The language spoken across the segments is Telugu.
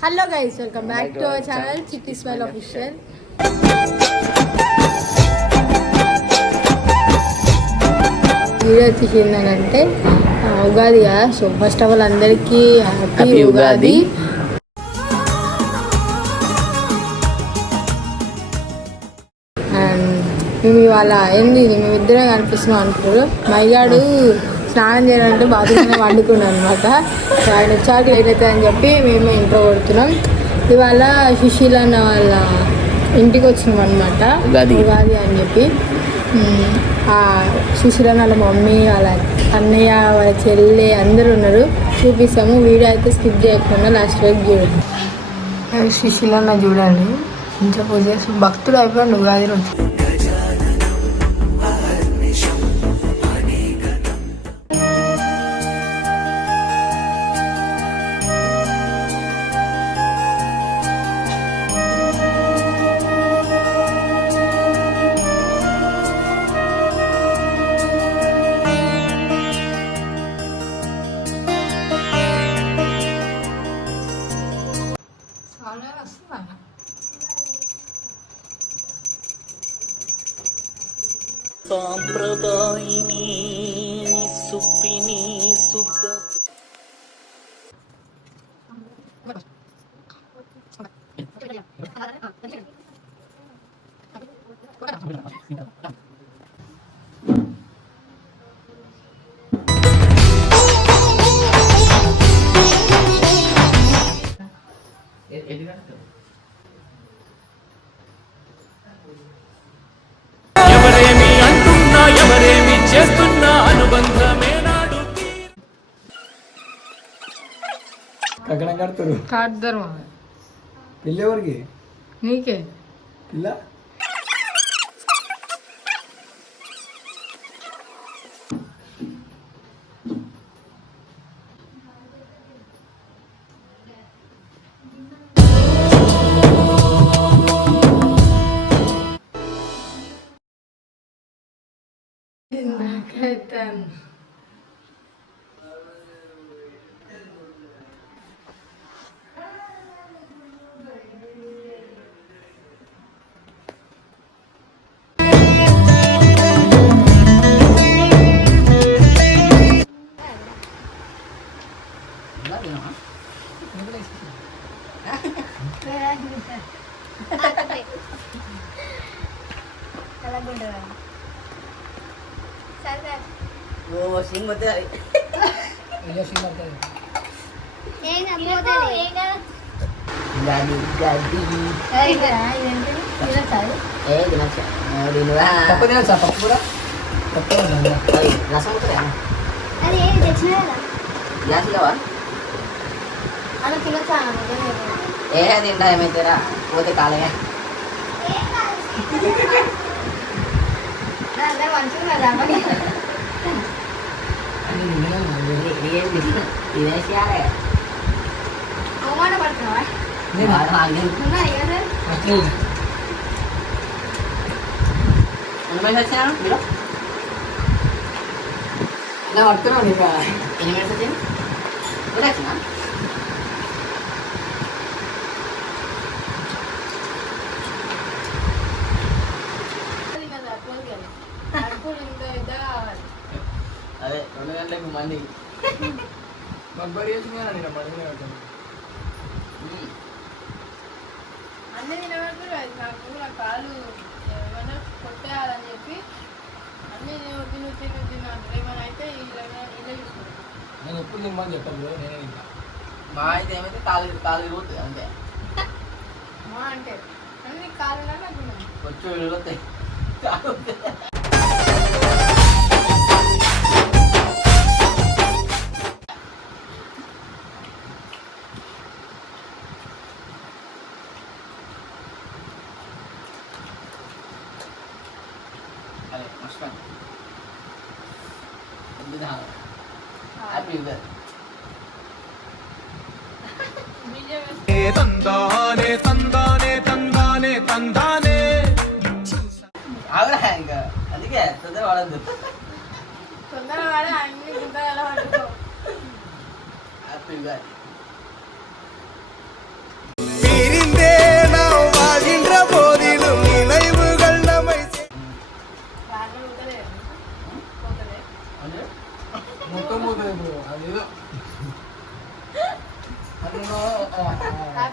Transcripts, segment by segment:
Hello guys, welcome back to our channel చిట్టి స్మైల్ ఆఫీషియల్. వీడియో వచ్చేసి ఏంటంటే ఉగాది కదా. సో ఫస్ట్ ఆఫ్ ఆల్ అందరికీ హ్యాపీ ఉగాది. అండ్ మేము ఇవాళ ఏంది మేమిద్దరం కనిపిస్తున్నాం అనుకోరు. మైగాడు స్నానం చేయాలంటే బాత్రూంలో వండుకున్నాం అనమాట. ఆయన వచ్చాక లేట్ అవుతుంది అని చెప్పి మేము ఇంట్లో కొడుతున్నాం. ఇవాళ సుశీల అన్న వాళ్ళ ఇంటికి వచ్చినాం అనమాట, ఉగాది అని చెప్పి. సుశీల వాళ్ళ మమ్మీ, వాళ్ళ అన్నయ్య, వాళ్ళ చెల్లె అందరూ ఉన్నారు. చూపిస్తాము. వీడియో అయితే స్కిప్ చేయకుండా లాస్ట్ వరకు చూడండి. సుశీల అన్న చూడండి, ఇంట్లో పూజ చేసి భక్తులు అయిపోయాడు ఉగాది రోజు. సాంప్రదాయిని సుప్పిని సుద్ధ కాడతారు పిల్ల ఎవరికి? నీకే పిల్ల ఏ తింటా ఏమైతేరా పోతే కాలగా తినేసేయాలి. వచ్చాను మీరు ఇలా పడుతున్నావు. ఎన్ని మినిట్స్ వచ్చింది? కూడా వచ్చినా అదే 2 గంటలకు మంది అన్నీ తినబడుతున్నారు. నాకు నా కాలు ఏమన్నా కొట్టేయాలని చెప్పి అన్నీ తిన్నాను. ఏమైనా అయితే ఇలా నేను ఎప్పుడు తిమ్మని చెప్పాను. నేనే ఇంకా మా అయితే ఏమైతే కాలు పోతుంది అంతే. మా అంటే అన్ని కాలు కొంచెం వెళ్ళొస్తాయి కాలు. అదే మస్ట్ హ్యాపీ ఉగాది. తందానే తందానే తందానే తందానే ఆగరా ఇంకా, అందుకే తొందర వాడద్దు. తొందరగా అన్ని గుంటలు పట్టుకో. హ్యాపీ ఉగాది.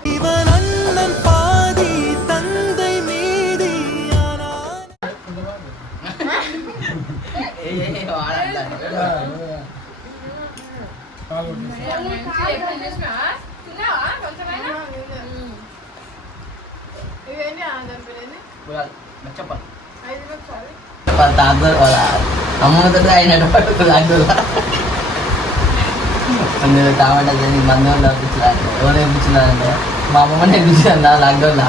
இவனண்ணன் பாதி தந்தை மீதி అమ్మతో అయినట్టు పట్టుకోలేదు అందులో టమాటా బంధువులు నేర్పించలేదు ఎవరు నేర్పించలేదంటే మా అమ్మమ్మ నేర్పించిందా లాక్డౌన్లో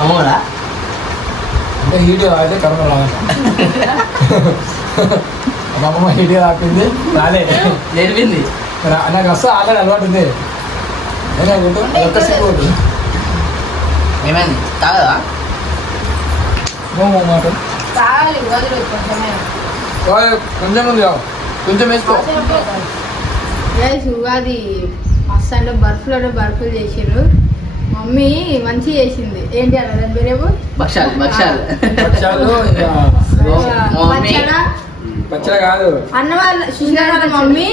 అమ్మరా అంటే హీడియో అయితే కరోనా రావాలి మా అమ్మమ్మ హీడియో రాకుంది రాలే నేర్పింది నాకు వస్తా ఆల్రెడీ అలవాటు ఉంది ఒక్కసేపు ఏమైంది తాగదా మాట తాగాలి వదిలేదు కొంచెమే కొంచెం ఉంది కొంచెం వేసుకో ఉగాది మస్తు అంటే బర్ఫ్లు చేసిర్రు మమ్మీ మంచిగా చేసింది ఏంటి అన్నది బిర్యాబు భక్షాలు భక్షాలు పక్షాలు పచ్చడి కాదు అన్న వాళ్ళ సుశీల వాళ్ళ మమ్మీ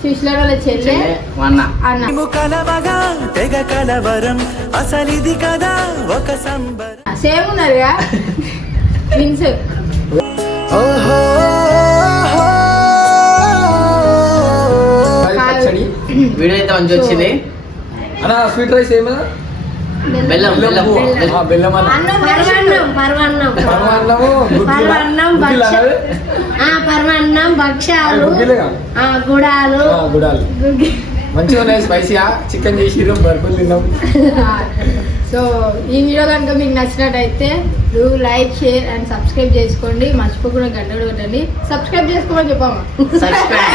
సుశీల వాళ్ళ చెల్లె అన్న కలవగా తెగ కలవరం అసలిది కదా ఒక సంబరం సేమ్ ఉన్నారుగా ట్విన్స్ పచ్చడి వీడియో అయితే మంచి వచ్చింది అన్న స్వీట్ రైస్ ఏమన్నా బెల్లం బెల్లం బెల్లం అన్న పరమాన్నము పరమాన్నం భక్ష్యాలు గుగ్గిలేగా గుడాలు గుడాలు మంచిగా ఉన్నాయి స్పైసీగా చికెన్ చేసిర్రు బర్ఫులు తిన్నాం సో ఈ వీడియో కనుక మీకు నచ్చినట్టయితే do like share and subscribe చేసుకోండి మర్చిపోకుండా గంట కొట్టండి సబ్స్క్రైబ్ చేసుకోమని చెప్పామా సబ్స్క్రైబ్